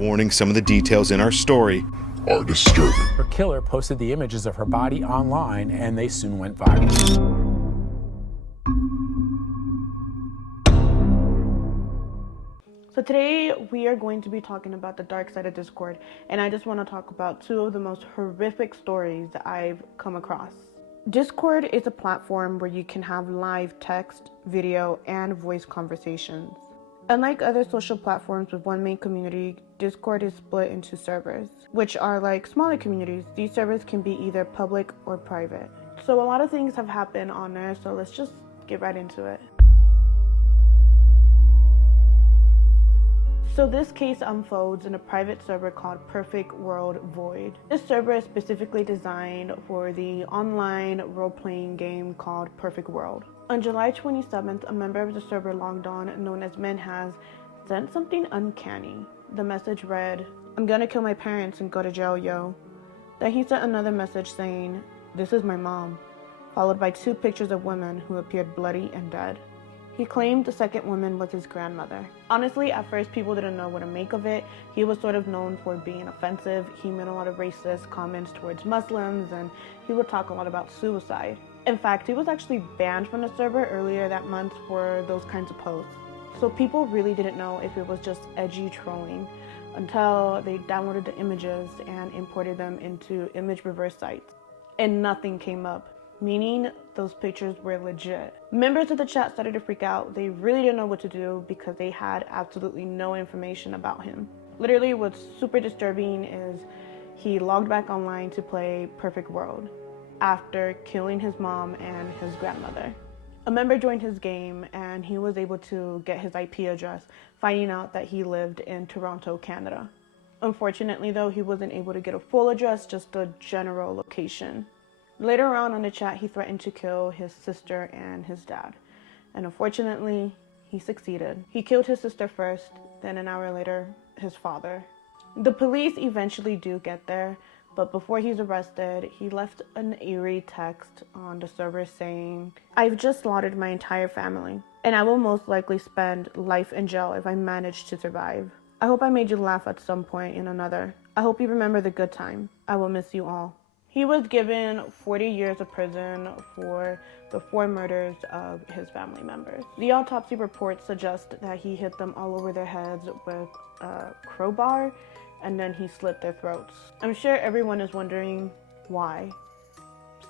warning some of the details in our story are disturbing. Her killer posted the images of her body online, and they soon went viral. So today we are going to be talking about the dark side of Discord, and I just want to talk about two of the most horrific stories that I've come across. Discord is a platform where you can have live text, video, and voice conversations. Unlike other social platforms with one main community, Discord is split into servers, which are like smaller communities. These servers can be either public or private. So a lot of things have happened on there, so let's just get right into it. So this case unfolds in a private server called Perfect World Void. This server is specifically designed for the online role-playing game called Perfect World. On July 27th, a member of the server logged on, known as Menhaz, sent something uncanny. The message read, "I'm gonna kill my parents and go to jail, yo." Then he sent another message saying, "This is my mom," followed by two pictures of women who appeared bloody and dead. He claimed the second woman was his grandmother. Honestly, at first people didn't know what to make of it. He was sort of known for being offensive. He made a lot of racist comments towards Muslims, and he would talk a lot about suicide. In fact, he was actually banned from the server earlier that month for those kinds of posts. So people really didn't know if it was just edgy trolling until they downloaded the images and imported them into image reverse sites. And nothing came up, meaning those pictures were legit. Members of the chat started to freak out. They really didn't know what to do because they had absolutely no information about him. Literally, what's super disturbing is he logged back online to play Perfect World after killing his mom and his grandmother. A member joined his game and he was able to get his IP address, finding out that he lived in Toronto, Canada. Unfortunately though, he wasn't able to get a full address, just a general location. Later on the chat, he threatened to kill his sister and his dad. And unfortunately, he succeeded. He killed his sister first, then an hour later, his father. The police eventually do get there, but before he's arrested, he left an eerie text on the server saying, "I've just slaughtered my entire family, and I will most likely spend life in jail if I manage to survive. I hope I made you laugh at some point in another. I hope you remember the good time. I will miss you all." He was given 40 years of prison for the 4 murders of his family members. The autopsy reports suggest that he hit them all over their heads with a crowbar, and then he slit their throats. I'm sure everyone is wondering why.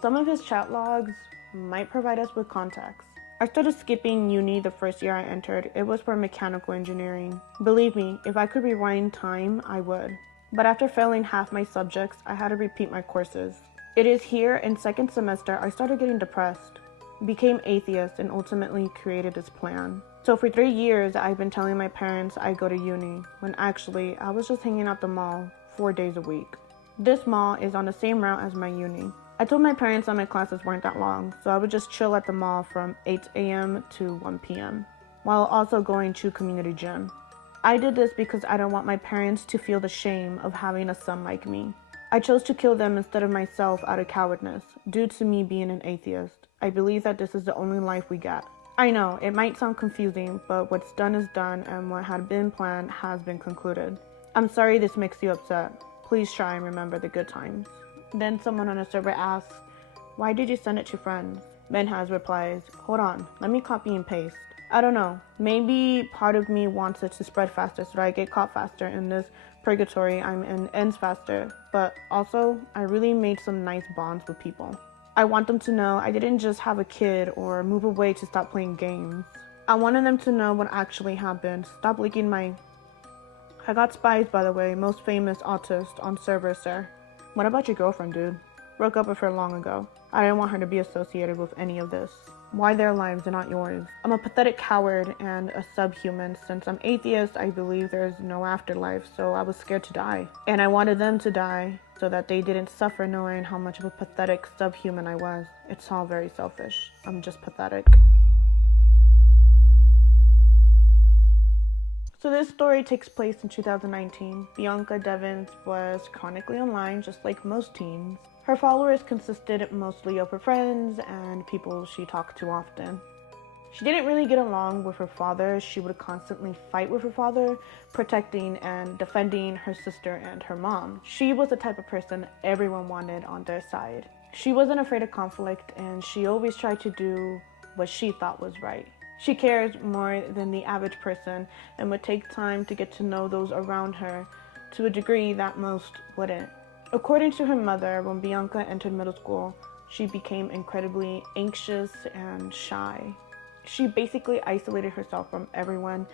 Some of his chat logs might provide us with context. I started skipping uni the first year I entered. It was for mechanical engineering. Believe me, if I could rewind time, I would. But after failing half my subjects, I had to repeat my courses. It is here in second semester I started getting depressed, became atheist, and ultimately created this plan. So for 3 years, I've been telling my parents I go to uni, when actually I was just hanging out the mall 4 days a week. This mall is on the same route as my uni. I told my parents that my classes weren't that long, so I would just chill at the mall from 8 a.m. to 1 p.m., while also going to community gym. I did this because I don't want my parents to feel the shame of having a son like me. I chose to kill them instead of myself out of cowardness, due to me being an atheist. I believe that this is the only life we get. I know, it might sound confusing, but what's done is done, and what had been planned has been concluded. I'm sorry this makes you upset. Please try and remember the good times. Then someone on a server asks, "Why did you send it to friends?" Menhaz replies, "Hold on, let me copy and paste." I don't know, maybe part of me wants it to spread faster so that I get caught faster and this purgatory I'm in ends faster, but also I really made some nice bonds with people. I want them to know I didn't just have a kid or move away to stop playing games. I wanted them to know what actually happened. Stop leaking my... I got spies, by the way, most famous autist on server, sir. What about your girlfriend, dude? Broke up with her long ago. I didn't want her to be associated with any of this. Why their lives and not yours? I'm a pathetic coward and a subhuman. Since I'm atheist, I believe there's no afterlife, so I was scared to die. And I wanted them to die so that they didn't suffer knowing how much of a pathetic subhuman I was. It's all very selfish. I'm just pathetic. So this story takes place in 2019. Bianca Devins was chronically online, just like most teens. Her followers consisted mostly of her friends and people she talked to often. She didn't really get along with her father. She would constantly fight with her father, protecting and defending her sister and her mom. She was the type of person everyone wanted on their side. She wasn't afraid of conflict, and she always tried to do what she thought was right. She cares more than the average person and would take time to get to know those around her to a degree that most wouldn't. According to her mother, when Bianca entered middle school, she became incredibly anxious and shy. She basically isolated herself from everyone.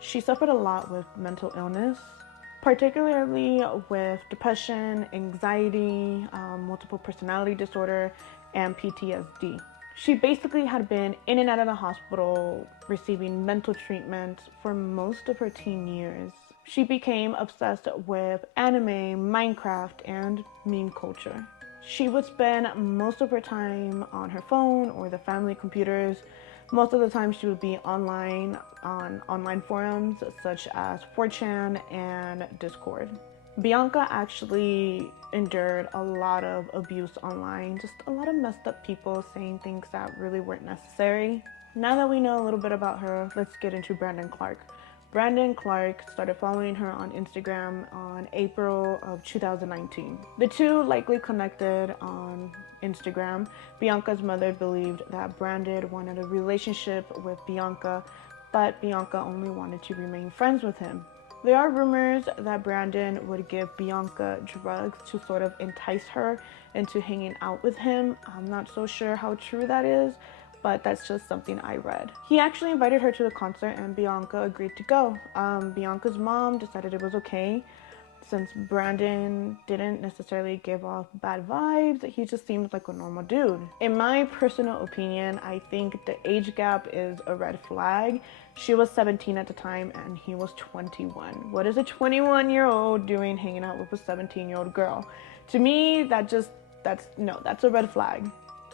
She suffered a lot with mental illness, particularly with depression, anxiety, multiple personality disorder, and PTSD. She basically had been in and out of the hospital receiving mental treatment for most of her teen years. She became obsessed with anime, Minecraft, and meme culture. She would spend most of her time on her phone or the family computers. Most of the time she would be online on online forums such as 4chan and Discord. Bianca actually endured a lot of abuse online, just a lot of messed up people saying things that really weren't necessary. Now that we know a little bit about her, let's get into Brandon Clark. Brandon Clark started following her on Instagram on April of 2019. The two likely connected on Instagram. Bianca's mother believed that Brandon wanted a relationship with Bianca, but Bianca only wanted to remain friends with him. There are rumors that Brandon would give Bianca drugs to sort of entice her into hanging out with him. I'm not so sure how true that is, but that's just something I read. He actually invited her to the concert and Bianca agreed to go. Bianca's mom decided it was okay since Brandon didn't necessarily give off bad vibes. He just seemed like a normal dude. In my personal opinion, I think the age gap is a red flag. She was 17 at the time and he was 21. What is a 21-year-old doing hanging out with a 17-year-old girl? To me, that's a red flag.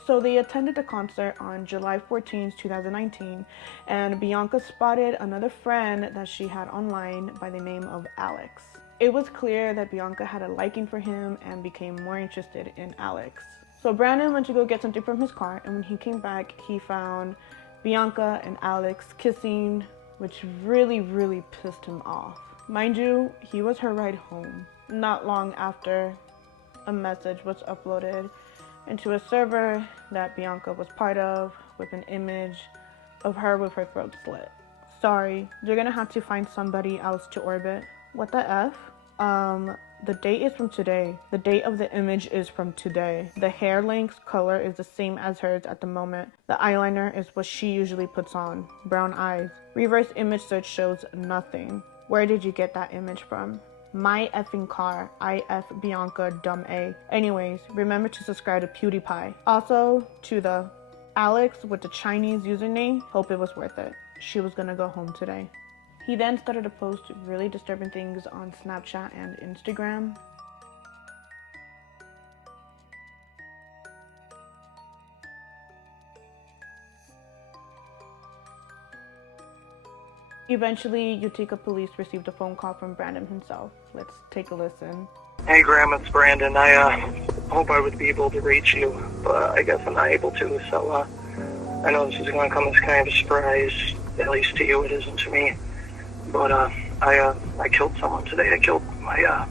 So they attended the concert on July 14, 2019, and Bianca spotted another friend that she had online by the name of Alex. It was clear that Bianca had a liking for him and became more interested in Alex. So Brandon went to go get something from his car, and when he came back, he found Bianca and Alex kissing, which really, really pissed him off. Mind you, he was her ride home. Not long after, a message was uploaded into a server that Bianca was part of with an image of her with her throat slit. Sorry, you're gonna have to find somebody else to orbit. What the F? The date is from today. The date of the image is from today. The hair length color is the same as hers at the moment. The eyeliner is what she usually puts on. Brown eyes. Reverse image search shows nothing. Where did you get that image from? My effing car, IF Bianca dumb A. Anyways, remember to subscribe to PewDiePie. Also, to the Alex with the Chinese username, hope it was worth it. She was gonna go home today. He then started to post really disturbing things on Snapchat and Instagram. Eventually, Utica police received a phone call from Brandon himself. Let's take a listen. Hey Graham, it's Brandon. I hope I would be able to reach you, but I guess I'm not able to, so I know this is going to come as kind of a surprise, at least to you it isn't to me, but I killed someone today. I killed my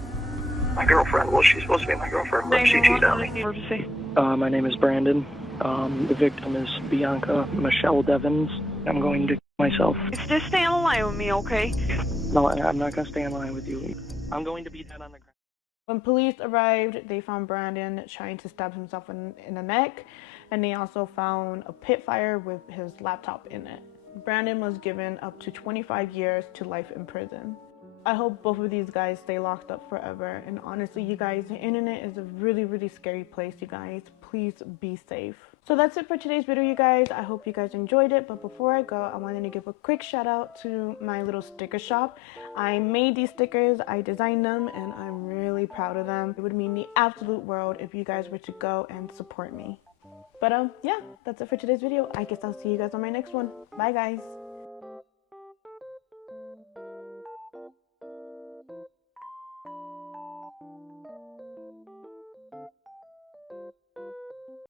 girlfriend. Well, she's supposed to be my girlfriend, but she cheated on me. My name is Brandon. The victim is Bianca Michelle Devins. I'm going to myself. Just stay on the line with me, okay? No, I'm not going to stay in line with you. I'm going to be dead on the ground. When police arrived, they found Brandon trying to stab himself in the neck, and they also found a pit fire with his laptop in it. Brandon was given up to 25 years to life in prison. I hope both of these guys stay locked up forever, and honestly, you guys, the internet is a really, really scary place, you guys. Please be safe. So that's it for today's video, you guys. I hope you guys enjoyed it, but before I go, I wanted to give a quick shout out to my little sticker shop. I made these stickers, I designed them, and I'm really proud of them. It would mean the absolute world if you guys were to go and support me. But yeah, that's it for today's video. I guess I'll see you guys on my next one. Bye guys.